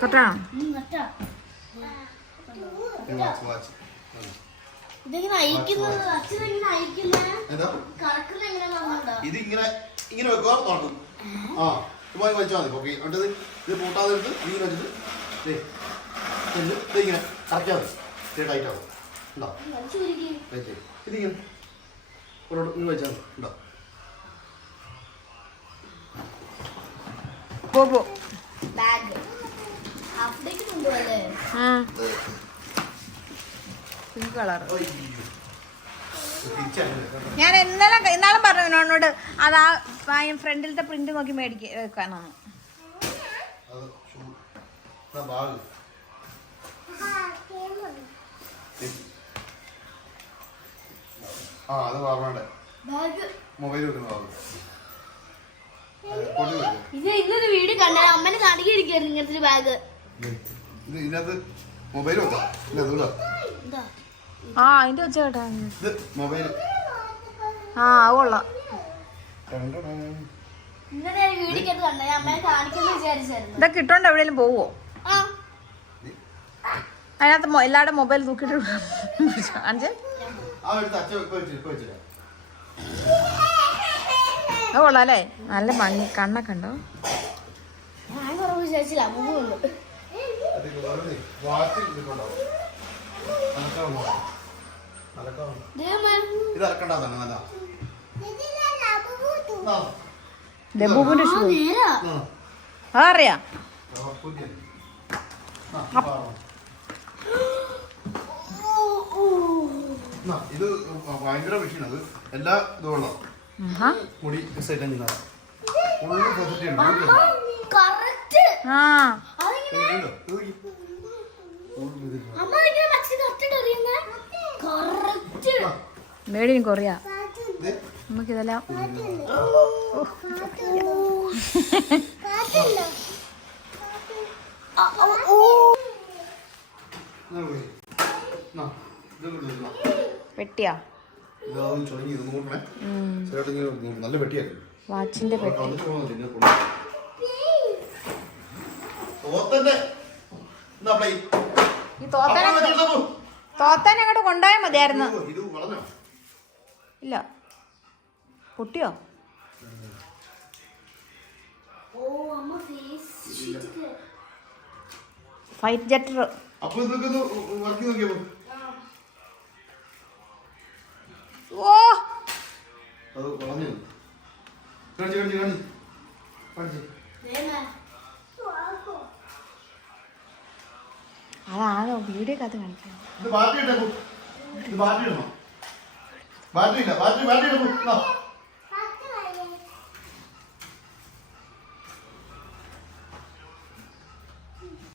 കട്ടാ ഇതിങ്ങനെ ഇങ്ങനെ വെക്കുക തുറക്കും. ആ ഇതുപോലെ വലിച്ചാൽ മതി. ഓക്കെ എന്നിട്ട് ഇത് പൂട്ടാതെ എടുത്ത് ഇങ്ങനെ വെച്ചിട്ട് ഇങ്ങനെ കറക്റ്റാൽ മതി. ടൈറ്റ് ആവും. ഉണ്ടോ ഇതിങ്ങനെ ഇങ്ങനെ വെച്ചാൽ മതി. ഉണ്ടോ ബാഗ് അവിടേക്ക് കൊണ്ടുപോകല്ലേ? Pink colour. ഞാൻ ഇന്നാളും പറഞ്ഞു എന്നോട് അതാ ഫ്രണ്ടിലത്തെ പ്രിന്റ് നോക്കി വെക്കാനാണ്. മൊബൈൽ ഇത് ഇന്നൊരു വീഡിയോ കണ്ട അമ്മനെ കാണിക്കായിരിക്കും ഇങ്ങനത്തെ ഒരു ബാഗ്. ഇതിനകത്ത് മൊബൈൽ വെക്കാം. ആ അതിന്റെ വെച്ച കേട്ടാ മൊബൈൽ. ആ കൊള്ളാം. ഇന്നലെ വീഡിയോ കേട്ട് കണ്ട അമ്മനെ കാണിക്കുന്നു വിചാരിച്ചായിരുന്നു. ഇതൊക്കെ ഇട്ടോണ്ട് എവിടെയെങ്കിലും പോവോ? അതിനകത്ത് എല്ലാവരുടെ മൊബൈൽ തൂക്കിട്ട് അത് കൊള്ളാം അല്ലേ? നല്ല മഞ്ഞ കണ്ണൊക്കെ ഉണ്ടോ? ഞാൻ കുറവ് വിചാരിച്ചില്ല. ലബുബിന്റെ ഷൂ അറിയാ. ഇത് ഭയങ്കര മെഷീൻ. അത് എല്ലാ ഇതുള്ള മുടി മേടിയും കൊറിയ നമുക്കിതെല്ലാം. പെട്ടിയാ നല്ല പെട്ടിയായിരുന്നു. വാച്ചിന്റെ പെട്ടി. ഈ തോത്തനെ അങ്ങോട്ട് കൊണ്ടുപോയാൽ മതിയായിരുന്നു. ഇല്ല പൊട്ടിയോ? ഫൈറ്റ് ജെറ്റർ. ഓ അതാണോ വീഡിയോ കഥ കാണിക്കാം. ബാറ്ററി ഇല്ല. ബാറ്ററി